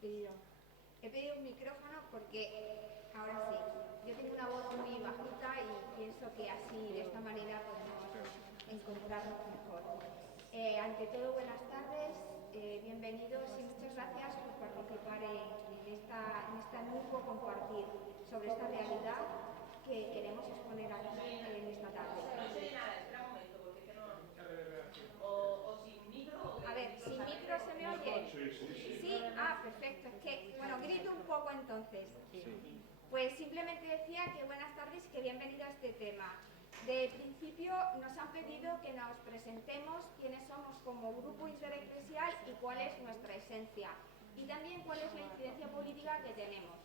He pedido un micrófono porque, ahora sí, yo tengo una voz muy bajita y pienso que así, de esta manera, podemos encontrarnos mejor. Ante todo, buenas tardes, bienvenidos y muchas gracias por participar en esta NUCO Compartir sobre esta realidad que queremos exponer aquí en esta tarde. No se oye nada, espera un momento, porque que no... O sin micro... A ver, sin micro se me oye. Sí, perfecto. Es que, bueno, grito un poco entonces. Pues simplemente decía que buenas tardes y que bienvenido a este tema. De principio nos han pedido que nos presentemos quiénes somos como grupo intereclesial y cuál es nuestra esencia. Y también cuál es la incidencia política que tenemos.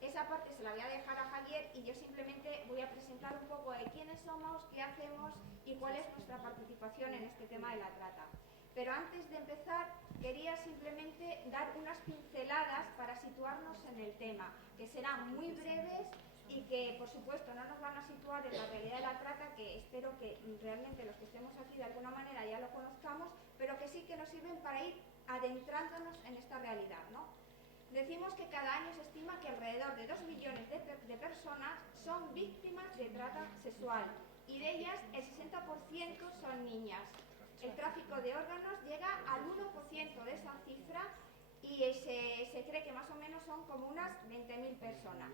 Esa parte se la voy a dejar a Javier y yo simplemente voy a presentar un poco de quiénes somos, qué hacemos y cuál es nuestra participación en este tema de la trata. Pero antes de empezar, quería simplemente dar unas pinceladas para situarnos en el tema, que serán muy breves y que, por supuesto, no nos van a situar en la realidad de la trata, que espero que realmente los que estemos aquí de alguna manera ya lo conozcamos, pero que sí que nos sirven para ir adentrándonos en esta realidad, ¿no? Decimos que cada año se estima que alrededor de 2 millones de personas son víctimas de trata sexual y de ellas el 60% son niñas. El tráfico de órganos llega al 1% de esa cifra y se cree que más o menos son como unas 20.000 personas.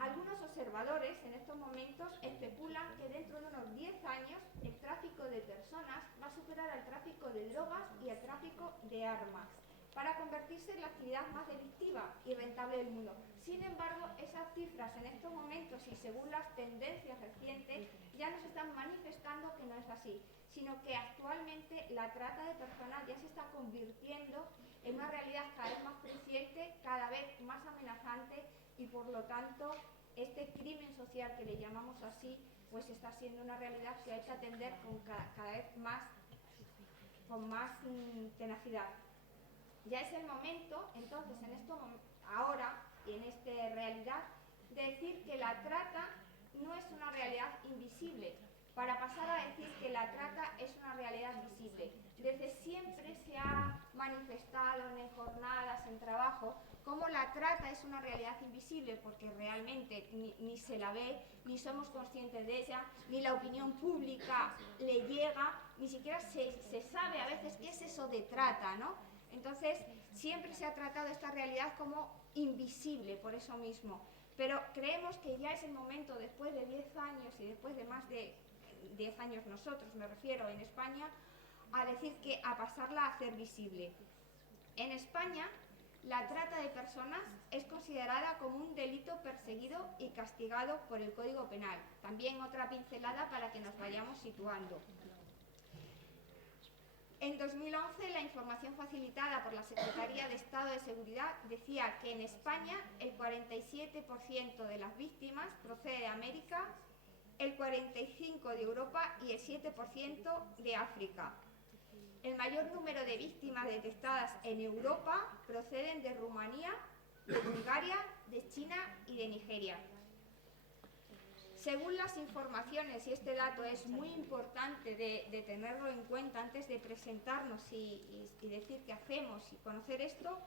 Algunos observadores en estos momentos especulan que dentro de unos 10 años el tráfico de personas va a superar al tráfico de drogas y al tráfico de armas, para convertirse en la actividad más delictiva y rentable del mundo. Sin embargo, esas cifras en estos momentos y según las tendencias recientes ya nos están manifestando que no es así, sino que actualmente la trata de personas ya se está convirtiendo en una realidad cada vez más creciente, cada vez más amenazante y por lo tanto este crimen social que le llamamos así pues está siendo una realidad que hay que atender con cada vez más con más tenacidad. Ya es el momento, entonces, ahora, en esta realidad, de decir que la trata no es una realidad invisible, para pasar a decir que la trata es una realidad visible. Desde siempre se ha manifestado en jornadas, en trabajo, cómo la trata es una realidad invisible, porque realmente ni se la ve, ni somos conscientes de ella, ni la opinión pública le llega, ni siquiera se sabe a veces qué es eso de trata, ¿no? Entonces, siempre se ha tratado esta realidad como invisible, por eso mismo. Pero creemos que ya es el momento, después de 10 años y después de más de 10 años nosotros, me refiero, en España, a decir que a pasarla a hacer visible. En España, la trata de personas es considerada como un delito perseguido y castigado por el Código Penal. También otra pincelada para que nos vayamos situando. En 2011, la información facilitada por la Secretaría de Estado de Seguridad decía que en España el 47% de las víctimas procede de América, el 45% de Europa y el 7% de África. El mayor número de víctimas detectadas en Europa proceden de Rumanía, de Bulgaria, de China y de Nigeria. Según las informaciones, y este dato es muy importante de tenerlo en cuenta antes de presentarnos y decir qué hacemos y conocer esto,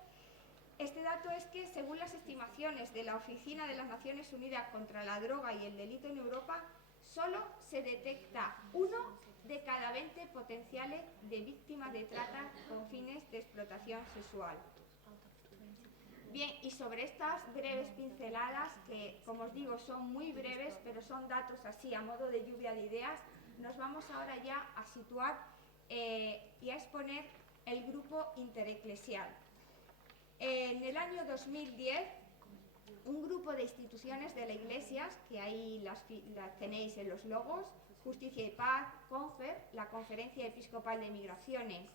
este dato es que según las estimaciones de la Oficina de las Naciones Unidas contra la Droga y el Delito en Europa, solo se detecta 1 de cada 20 potenciales de víctimas de trata con fines de explotación sexual. Bien, y sobre estas breves pinceladas, que como os digo son muy breves, pero son datos así a modo de lluvia de ideas, nos vamos ahora ya a situar y a exponer el grupo intereclesial. En el año 2010, un grupo de instituciones de la Iglesia, que ahí las tenéis en los logos, Justicia y Paz, CONFER, la Conferencia Episcopal de Migraciones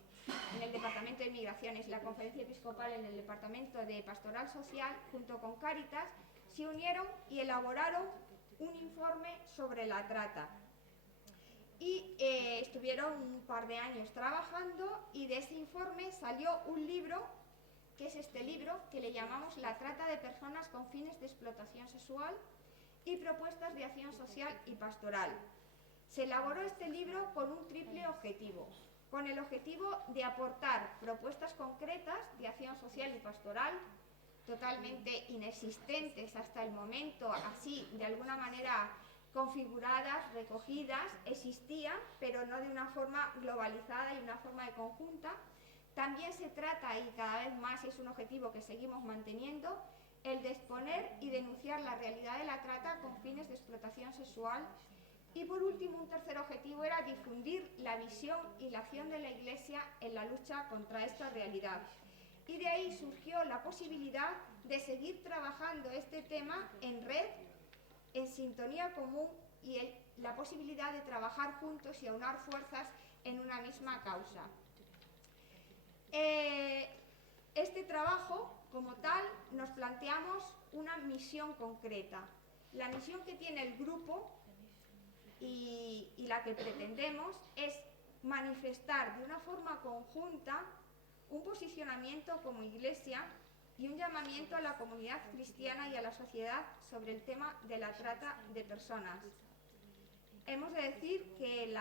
en el Departamento de Migraciones, la Conferencia Episcopal en el Departamento de Pastoral Social, junto con Cáritas, se unieron y elaboraron un informe sobre la trata. Y estuvieron un par de años trabajando y de ese informe salió un libro, que es este libro, que le llamamos La trata de personas con fines de explotación sexual y propuestas de acción social y pastoral. Se elaboró este libro con un triple objetivo. con el objetivo de aportar propuestas concretas de acción social y pastoral, totalmente inexistentes hasta el momento, así de alguna manera configuradas, recogidas, existían, pero no de una forma globalizada y una forma de conjunta. También se trata, y cada vez más es un objetivo que seguimos manteniendo, el de exponer y denunciar la realidad de la trata con fines de explotación sexual. Y por último, un tercer objetivo era difundir la visión y la acción de la Iglesia en la lucha contra esta realidad. Y de ahí surgió la posibilidad de seguir trabajando este tema en red, en sintonía común, y la posibilidad de trabajar juntos y aunar fuerzas en una misma causa. Este trabajo, como tal, nos planteamos una misión concreta. La misión que tiene el grupo y la que pretendemos es manifestar de una forma conjunta un posicionamiento como Iglesia y un llamamiento a la comunidad cristiana y a la sociedad sobre el tema de la trata de personas. Hemos de decir que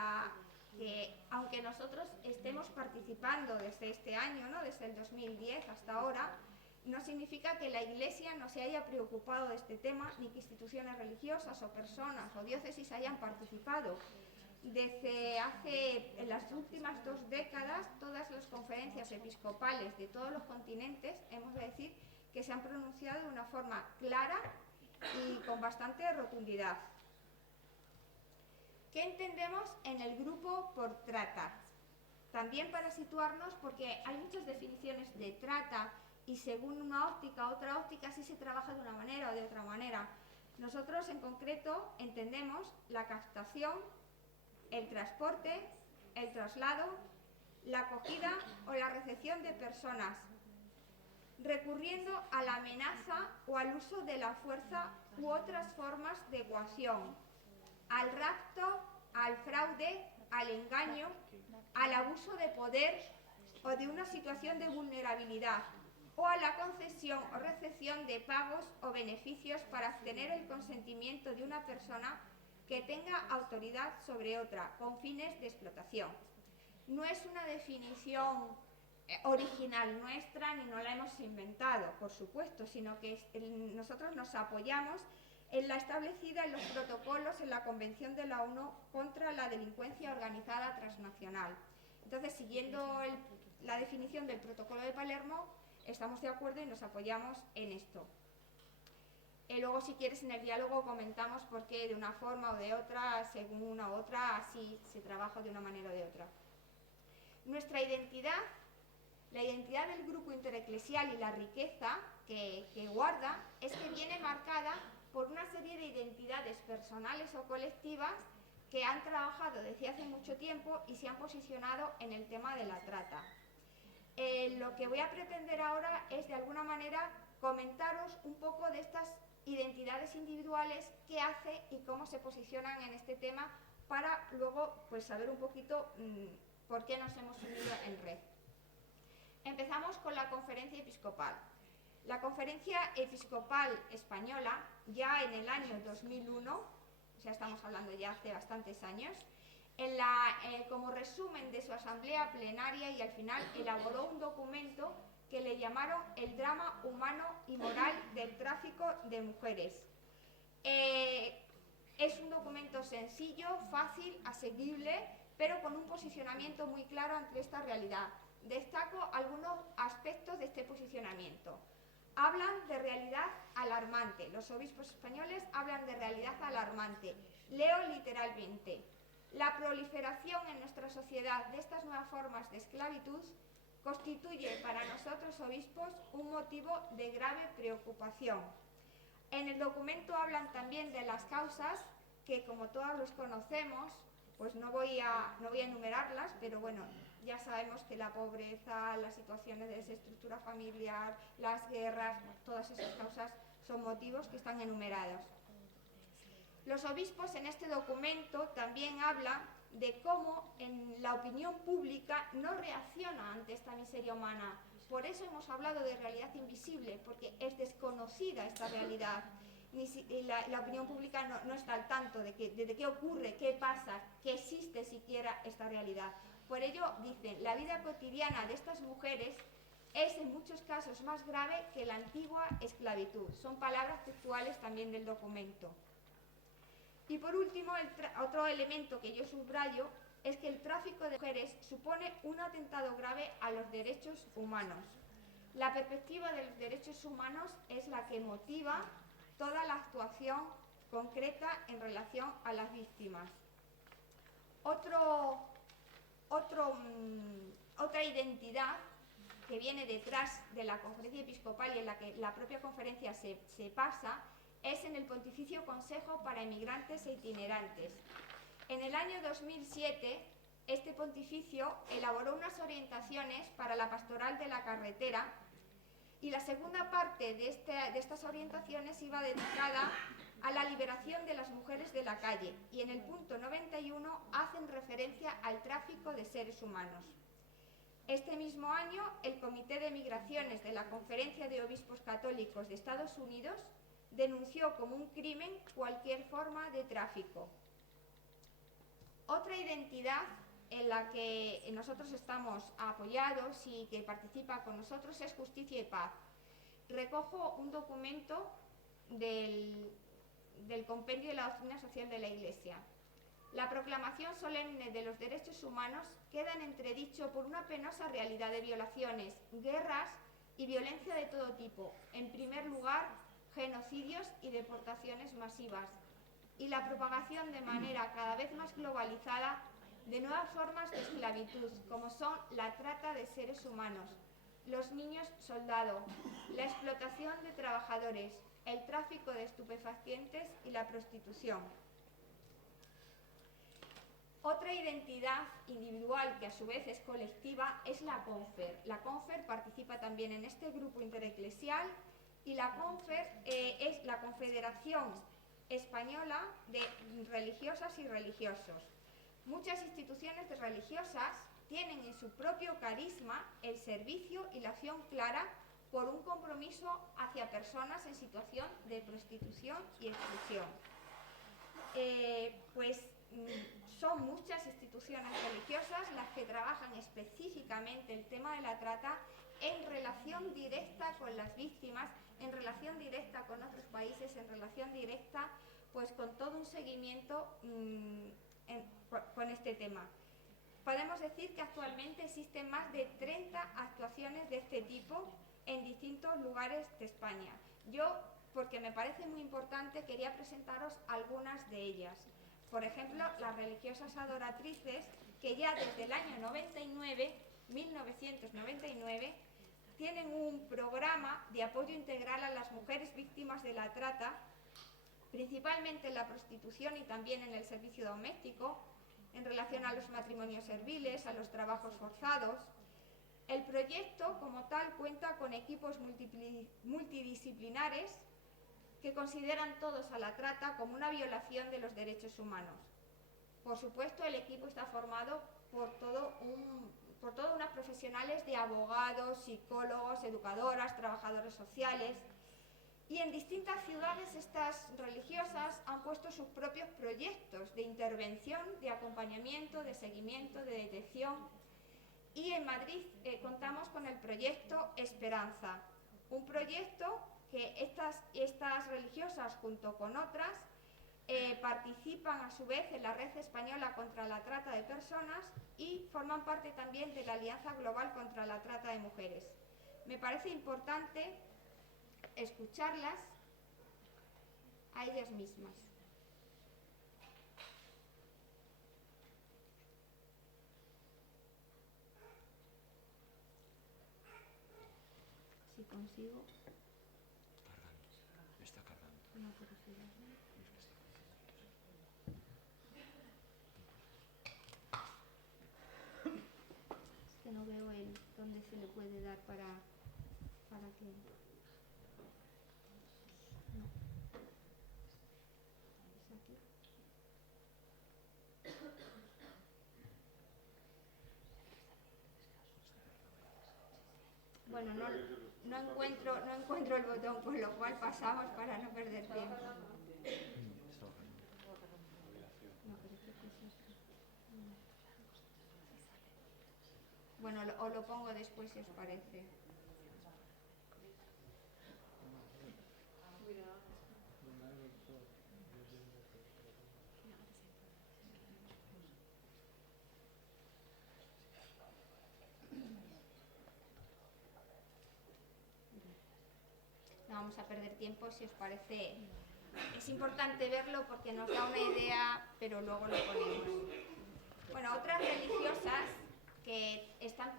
aunque nosotros estemos participando desde este año, ¿no?, desde el 2010 hasta ahora, no significa que la Iglesia no se haya preocupado de este tema, ni que instituciones religiosas o personas o diócesis hayan participado. Desde en las últimas 2 décadas, todas las conferencias episcopales de todos los continentes, hemos de decir que se han pronunciado de una forma clara y con bastante rotundidad. ¿Qué entendemos en el grupo por trata? También para situarnos, porque hay muchas definiciones de trata y según una óptica, otra óptica, sí se trabaja de una manera o de otra manera. Nosotros en concreto entendemos la captación, el transporte, el traslado, la acogida o la recepción de personas, recurriendo a la amenaza o al uso de la fuerza u otras formas de coacción, al rapto, al fraude, al engaño, al abuso de poder o de una situación de vulnerabilidad, o a la concesión o recepción de pagos o beneficios para obtener el consentimiento de una persona que tenga autoridad sobre otra, con fines de explotación. No es una definición original nuestra, ni no la hemos inventado, por supuesto, sino que nosotros nos apoyamos en la establecida en los protocolos en la Convención de la ONU contra la delincuencia organizada transnacional. Entonces, siguiendo la definición del Protocolo de Palermo, estamos de acuerdo y nos apoyamos en esto. Luego, si quieres, en el diálogo comentamos por qué de una forma o de otra, según una u otra, así se trabaja de una manera o de otra. Nuestra identidad, la identidad del grupo intereclesial y la riqueza que guarda, es que viene marcada por una serie de identidades personales o colectivas que han trabajado desde hace mucho tiempo y se han posicionado en el tema de la trata. Lo que voy a pretender ahora es, de alguna manera, comentaros un poco de estas identidades individuales, qué hace y cómo se posicionan en este tema, para luego pues saber un poquito por qué nos hemos unido en red. Empezamos con la Conferencia Episcopal. La Conferencia Episcopal Española, ya en el año 2001, o sea, estamos hablando ya hace bastantes años, como resumen de su asamblea plenaria y al final elaboró un documento que le llamaron el drama humano y moral del tráfico de mujeres. Es un documento sencillo, fácil, asequible, pero con un posicionamiento muy claro ante esta realidad. Destaco algunos aspectos de este posicionamiento. Hablan de realidad alarmante. Los obispos españoles hablan de realidad alarmante. Leo literalmente. La proliferación en nuestra sociedad de estas nuevas formas de esclavitud constituye para nosotros obispos un motivo de grave preocupación. En el documento hablan también de las causas que, como todos los conocemos, pues no voy a enumerarlas, pero bueno, ya sabemos que la pobreza, las situaciones de desestructura familiar, las guerras, todas esas causas son motivos que están enumerados. Los obispos en este documento también hablan de cómo en la opinión pública no reacciona ante esta miseria humana. Por eso hemos hablado de realidad invisible, porque es desconocida esta realidad. La opinión pública no está al tanto de qué ocurre, qué pasa, que existe siquiera esta realidad. Por ello, dicen, la vida cotidiana de estas mujeres es en muchos casos más grave que la antigua esclavitud. Son palabras textuales también del documento. Y por último, otro elemento que yo subrayo es que el tráfico de mujeres supone un atentado grave a los derechos humanos. La perspectiva de los derechos humanos es la que motiva toda la actuación concreta en relación a las víctimas. Otra identidad que viene detrás de la conferencia episcopal y en la que la propia conferencia se pasa es en el Pontificio Consejo para Emigrantes e Itinerantes. En el año 2007, este pontificio elaboró unas orientaciones para la pastoral de la carretera y la segunda parte de estas orientaciones iba dedicada a la liberación de las mujeres de la calle y en el punto 91 hacen referencia al tráfico de seres humanos. Este mismo año, el Comité de Migraciones de la Conferencia de Obispos Católicos de Estados Unidos denunció como un crimen cualquier forma de tráfico. Otra identidad en la que nosotros estamos apoyados y que participa con nosotros es Justicia y Paz. Recojo un documento del Compendio de la Doctrina Social de la Iglesia. La proclamación solemne de los derechos humanos queda en entredicho por una penosa realidad de violaciones, guerras y violencia de todo tipo. En primer lugar, genocidios y deportaciones masivas, y la propagación de manera cada vez más globalizada de nuevas formas de esclavitud, como son la trata de seres humanos, los niños soldado, la explotación de trabajadores, el tráfico de estupefacientes y la prostitución. Otra identidad individual que a su vez es colectiva es la CONFER. La CONFER participa también en este grupo intereclesial y la CONFER es la Confederación Española de Religiosas y Religiosos. Muchas instituciones religiosas tienen en su propio carisma el servicio y la acción clara por un compromiso hacia personas en situación de prostitución y exclusión. Son muchas instituciones religiosas las que trabajan específicamente el tema de la trata en relación directa con las víctimas, en relación directa con otros países, en relación directa pues con todo un seguimiento con este tema. Podemos decir que actualmente existen más de 30 actuaciones de este tipo en distintos lugares de España. Yo, porque me parece muy importante, quería presentaros algunas de ellas. Por ejemplo, las religiosas adoratrices, que ya desde el año 1999, tienen un programa de apoyo integral a las mujeres víctimas de la trata, principalmente en la prostitución y también en el servicio doméstico, en relación a los matrimonios serviles, a los trabajos forzados. El proyecto, como tal, cuenta con equipos multidisciplinares que consideran todos a la trata como una violación de los derechos humanos. Por supuesto, el equipo está formado por todos unos profesionales de abogados, psicólogos, educadoras, trabajadores sociales, y en distintas ciudades estas religiosas han puesto sus propios proyectos de intervención, de acompañamiento, de seguimiento, de detección. Y en Madrid contamos con el proyecto Esperanza, un proyecto que estas religiosas junto con otras participan a su vez en la Red Española contra la Trata de Personas y forman parte también de la Alianza Global contra la Trata de Mujeres. Me parece importante escucharlas a ellas mismas. Si consigo. Está cargando. No, pero sí. Es que no veo dónde se le puede dar para que. No. ¿Es aquí? Bueno, no encuentro el botón, con lo cual pasamos para no perder tiempo. No, pero ¿qué cosa es? Bueno, os lo pongo después si os parece. No vamos a perder tiempo si os parece. Es importante verlo porque nos da una idea, pero luego lo ponemos. Bueno, otras religiosas que están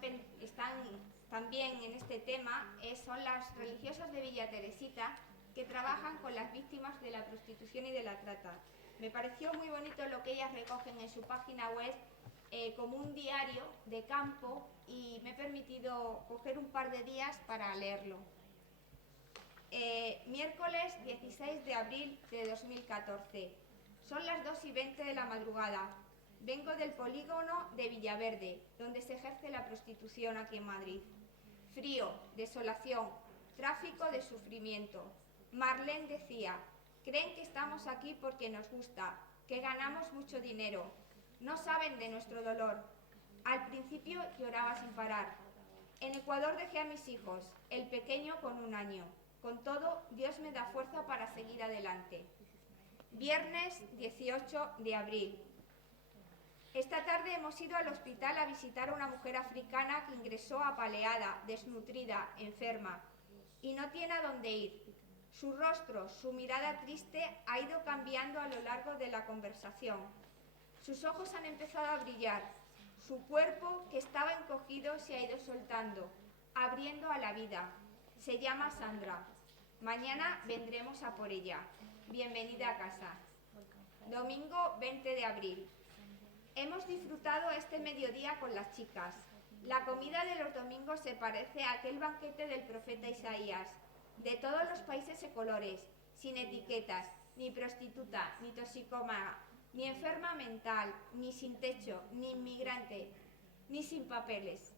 también en este tema son las religiosas de Villa Teresita, que trabajan con las víctimas de la prostitución y de la trata. Me pareció muy bonito lo que ellas recogen en su página web como un diario de campo, y me he permitido coger un par de días para leerlo. Miércoles 16 de abril de 2014. Son las 2:20 de la madrugada. Vengo del polígono de Villaverde, donde se ejerce la prostitución aquí en Madrid. Frío, desolación, tráfico de sufrimiento. Marlene decía: creen que estamos aquí porque nos gusta, que ganamos mucho dinero. No saben de nuestro dolor. Al principio lloraba sin parar. En Ecuador dejé a mis hijos, el pequeño con 1 año. Con todo, Dios me da fuerza para seguir adelante. Viernes 18 de abril. Esta tarde hemos ido al hospital a visitar a una mujer africana que ingresó apaleada, desnutrida, enferma, y no tiene a dónde ir. Su rostro, su mirada triste ha ido cambiando a lo largo de la conversación. Sus ojos han empezado a brillar. Su cuerpo, que estaba encogido, se ha ido soltando, abriendo a la vida. Se llama Sandra. Mañana vendremos a por ella. Bienvenida a casa. Domingo 20 de abril. Hemos disfrutado este mediodía con las chicas. La comida de los domingos se parece a aquel banquete del profeta Isaías. De todos los países y colores, sin etiquetas, ni prostituta, ni toxicómana, ni enferma mental, ni sin techo, ni inmigrante, ni sin papeles.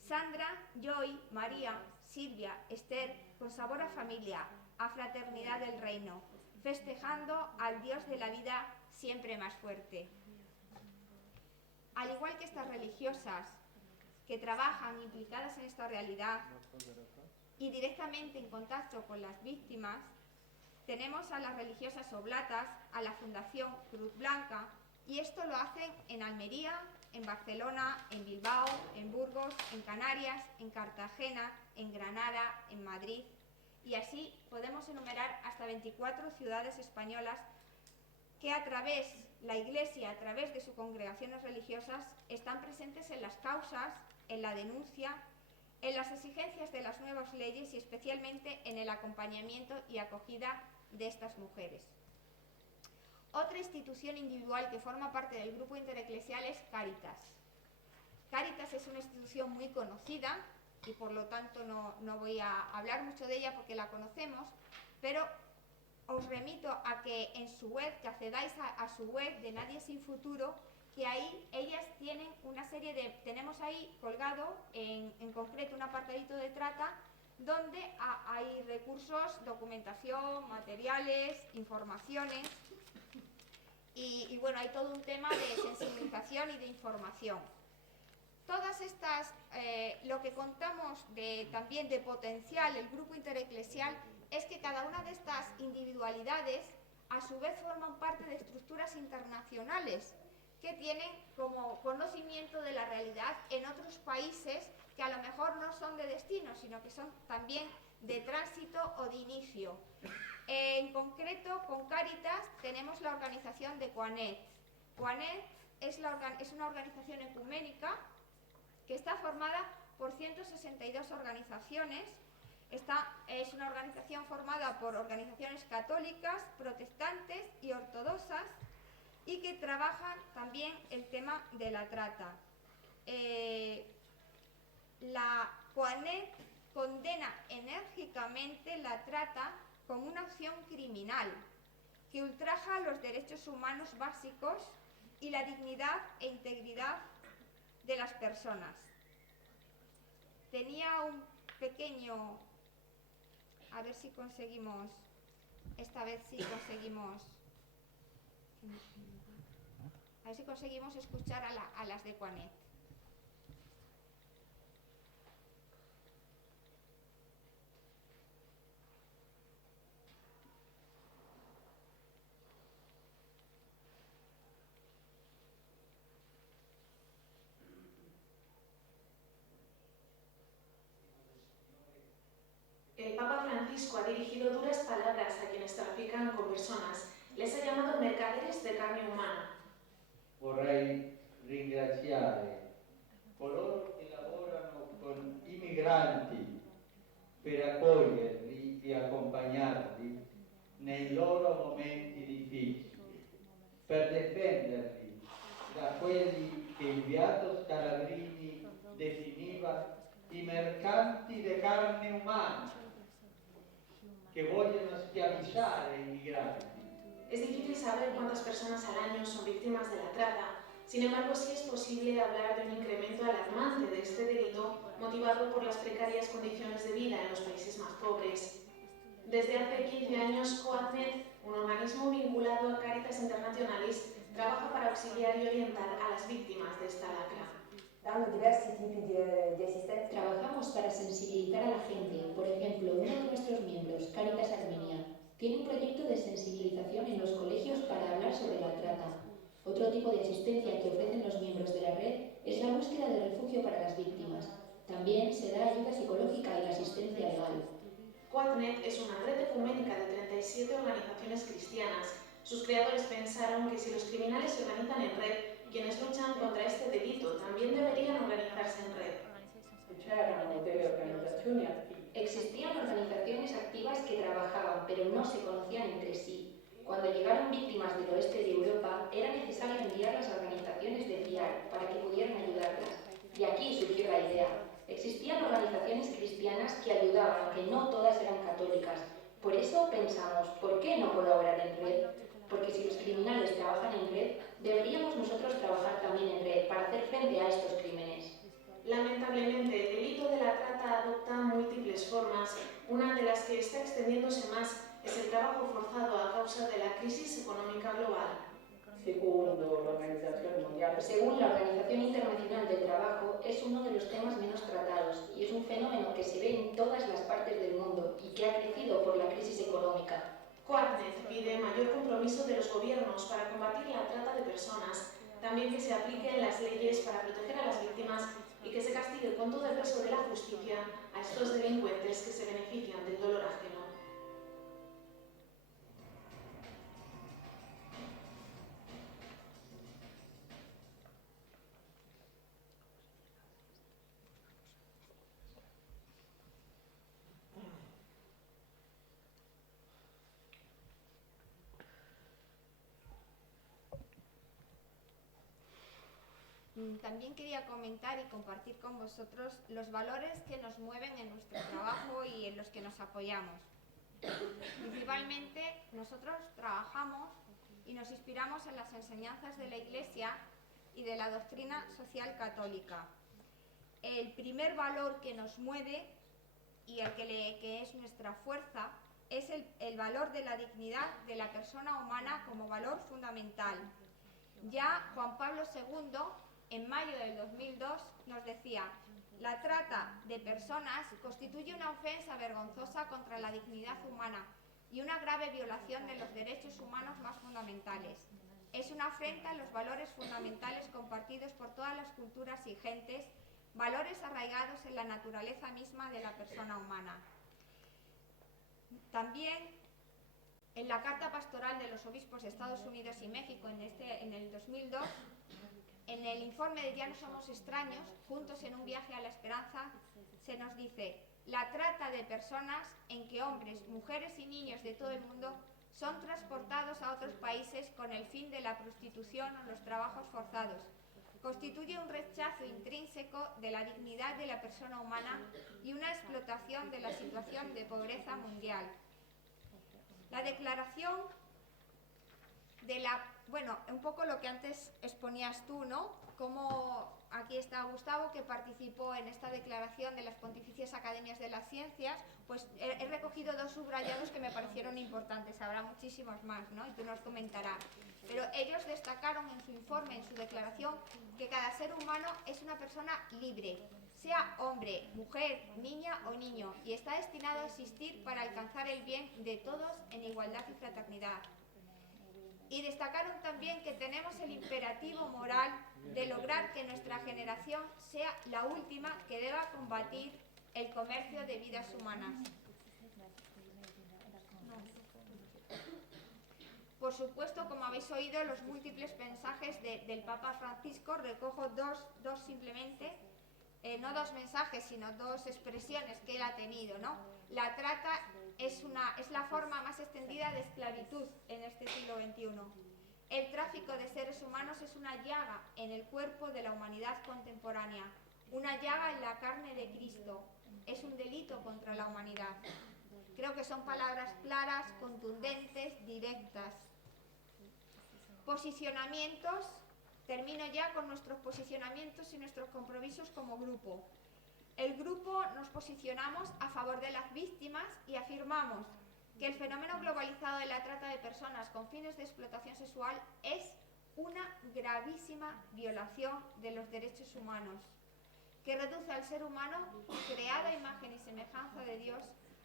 Sandra, Joy, María, Silvia, Esther, con sabor a familia, a fraternidad del reino, festejando al Dios de la vida siempre más fuerte. Al igual que estas religiosas que trabajan implicadas en esta realidad y directamente en contacto con las víctimas, tenemos a las religiosas oblatas, a la Fundación Cruz Blanca, y esto lo hacen en Almería, en Barcelona, en Bilbao, en Burgos, en Canarias, en Cartagena, en Granada, en Madrid, y así podemos enumerar hasta 24 ciudades españolas que la Iglesia, a través de sus congregaciones religiosas, están presentes en las causas, en la denuncia, en las exigencias de las nuevas leyes y especialmente en el acompañamiento y acogida de estas mujeres. Otra institución individual que forma parte del grupo intereclesial es Cáritas. Cáritas es una institución muy conocida y por lo tanto no voy a hablar mucho de ella porque la conocemos, pero os remito a que en su web, que accedáis a su web de Nadie Sin Futuro, que ahí ellas tienen una serie de... Tenemos ahí colgado, en concreto, un apartadito de trata, donde hay recursos, documentación, materiales, informaciones, y bueno, hay todo un tema de sensibilización y de información. Todas estas, lo que contamos también de potencial, el grupo intereclesial, es que cada una de estas individualidades a su vez forman parte de estructuras internacionales que tienen como conocimiento de la realidad en otros países que a lo mejor no son de destino, sino que son también de tránsito o de inicio. En concreto, con Cáritas tenemos la organización de Coanet. Coanet es una organización ecuménica que está formada por 162 organizaciones. Es una organización formada por organizaciones católicas, protestantes y ortodoxas, y que trabajan también el tema de la trata. La Coanet condena enérgicamente la trata como una acción criminal que ultraja los derechos humanos básicos y la dignidad e integridad de las personas. Tenía un pequeño... A ver si conseguimos... Esta vez sí conseguimos... A ver si conseguimos escuchar a las de Coanet. el Papa Francisco ha dirigido duras palabras a quienes trafican con personas. Les ha llamado mercaderes de carne humana. Vorrei ringraziare coloro che lavorano con i migranti per accoglierli e accompagnarli nei loro momenti difficili, per difenderli da quelli che il Beato Scalabrini definiva i mercanti di carne umana, che vogliono schiavizzare i migranti. Es difícil saber cuántas personas al año son víctimas de la trata. Sin embargo, sí es posible hablar de un incremento alarmante de este delito motivado por las precarias condiciones de vida en los países más pobres. Desde hace 15 años, Coadnet, un organismo vinculado a Caritas Internationalis, trabaja para auxiliar y orientar a las víctimas de esta lacra. Danno diversi tipi di assistenza. Trabajamos para sensibilizar a la gente. Por ejemplo, uno de nuestros miembros, Caritas Armenia, tiene un proyecto de sensibilización en los colegios para hablar sobre la trata. Otro tipo de asistencia que ofrecen los miembros de la red es la búsqueda de refugio para las víctimas. También se da ayuda psicológica y la asistencia legal. Coadnet es una red ecuménica de 37 organizaciones cristianas. Sus creadores pensaron que si los criminales se organizan en red, quienes luchan contra este delito también deberían organizarse en red. C'erano delle organizzazioni attive. Existían organizaciones activas que trabajaban, pero no se conocían entre sí. Cuando llegaron víctimas del oeste de Europa, era necesario enviarlas a organizaciones de FIAR para que pudieran ayudarlas. Y aquí surgió la idea. Existían organizaciones cristianas que ayudaban, aunque no todas eran católicas. Por eso pensamos, ¿por qué no colaborar en red? Porque si los criminales trabajan en red, deberíamos nosotros trabajar también en red para hacer frente a estos crímenes. Lamentablemente, el delito de la trata adopta múltiples formas. Una de las que está extendiéndose más es el trabajo forzado a causa de la crisis económica global. Secondo l'Organizzazione Mondiale, Según la Organización Internacional del Trabajo, es uno de los temas menos tratados y es un fenómeno que se ve en todas las partes del mundo y que ha crecido por la crisis económica. Coadnet pide mayor compromiso de los gobiernos para combatir la trata de personas, también que se apliquen las leyes para proteger a las víctimas y que se castigue con todo el peso de la justicia a estos delincuentes que se benefician del dolor ajeno. También quería comentar y compartir con vosotros los valores que nos mueven en nuestro trabajo y en los que nos apoyamos. Principalmente, nosotros trabajamos y nos inspiramos en las enseñanzas de la Iglesia y de la doctrina social católica. El primer valor que nos mueve y el que es nuestra fuerza es el valor de la dignidad de la persona humana como valor fundamental. Ya Juan Pablo II, en mayo del 2002, nos decía: la trata de personas constituye una ofensa vergonzosa contra la dignidad humana y una grave violación de los derechos humanos más fundamentales. Es una afrenta a los valores fundamentales compartidos por todas las culturas y gentes, valores arraigados en la naturaleza misma de la persona humana. También, en la Carta Pastoral de los Obispos de Estados Unidos y México en el 2002, en el informe de Ya no somos extraños, juntos en un viaje a la esperanza, se nos dice: la trata de personas en que hombres, mujeres y niños de todo el mundo son transportados a otros países con el fin de la prostitución o los trabajos forzados constituye un rechazo intrínseco de la dignidad de la persona humana y una explotación de la situación de pobreza mundial. La declaración de la... Bueno, un poco lo que antes exponías tú, ¿no? Como aquí está Gustavo, que participó en esta declaración de las Pontificias Academias de las Ciencias, pues he recogido dos subrayados que me parecieron importantes, habrá muchísimos más, ¿no? Y tú nos comentarás. Pero ellos destacaron en su informe, en su declaración, que cada ser humano es una persona libre, sea hombre, mujer, niña o niño, y está destinado a existir para alcanzar el bien de todos en igualdad y fraternidad. Y destacaron también que tenemos el imperativo moral de lograr que nuestra generación sea la última que deba combatir el comercio de vidas humanas. Por supuesto, como habéis oído, los múltiples mensajes del Papa Francisco, recojo dos simplemente, no dos mensajes, sino dos expresiones que él ha tenido, ¿no? La trata es la forma más extendida de esclavitud en este siglo XXI. El tráfico de seres humanos es una llaga en el cuerpo de la humanidad contemporánea, una llaga en la carne de Cristo. Es un delito contra la humanidad. Creo que son palabras claras, contundentes, directas. Posicionamientos. Termino ya con nuestros posicionamientos y nuestros compromisos como grupo. El grupo nos posicionamos a favor de las víctimas y afirmamos que el fenómeno globalizado de la trata de personas con fines de explotación sexual es una gravísima violación de los derechos humanos, que reduce al ser humano, creado a imagen y semejanza de Dios,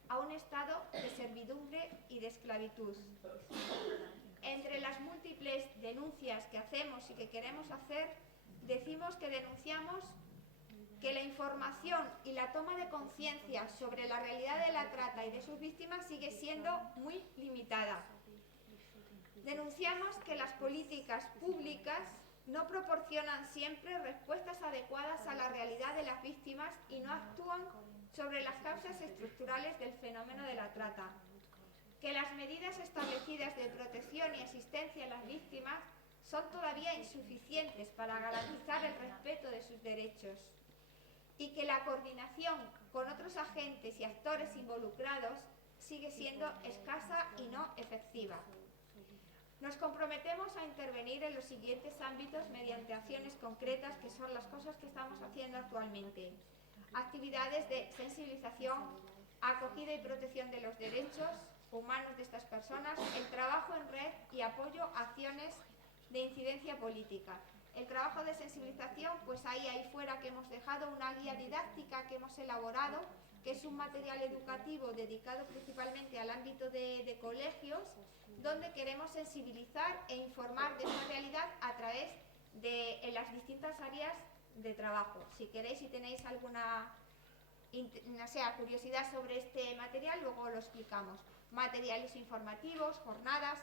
a un estado de servidumbre y de esclavitud. Entre las múltiples denuncias que hacemos y que queremos hacer, decimos que denunciamos que la información y la toma de conciencia sobre la realidad de la trata y de sus víctimas sigue siendo muy limitada. Denunciamos que las políticas públicas no proporcionan siempre respuestas adecuadas a la realidad de las víctimas y no actúan sobre las causas estructurales del fenómeno de la trata. Que las medidas establecidas de protección y asistencia a las víctimas son todavía insuficientes para garantizar el respeto de sus derechos y que la coordinación con otros agentes y actores involucrados sigue siendo escasa y no efectiva. Nos comprometemos a intervenir en los siguientes ámbitos mediante acciones concretas, que son las cosas que estamos haciendo actualmente. Actividades de sensibilización, acogida y protección de los derechos humanos de estas personas, el trabajo en red y apoyo a acciones de incidencia política. El trabajo de sensibilización, pues ahí fuera que hemos dejado una guía didáctica que hemos elaborado, que es un material educativo dedicado principalmente al ámbito de colegios, donde queremos sensibilizar e informar de esta realidad a través de las distintas áreas de trabajo. Si queréis, si tenéis alguna curiosidad sobre este material, luego lo explicamos. Materiales informativos, jornadas.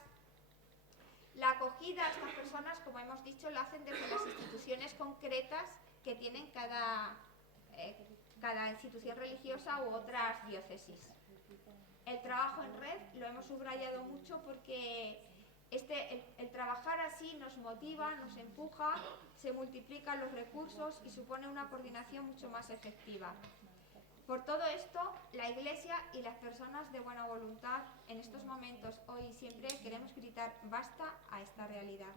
La acogida a estas personas, como hemos dicho, lo hacen desde las instituciones concretas que tienen cada institución religiosa u otras diócesis. El trabajo en red lo hemos subrayado mucho porque el trabajar así nos motiva, nos empuja, se multiplican los recursos y supone una coordinación mucho más efectiva. Por todo esto, la Iglesia y las personas de buena voluntad en estos momentos, hoy y siempre, queremos gritar basta a esta realidad.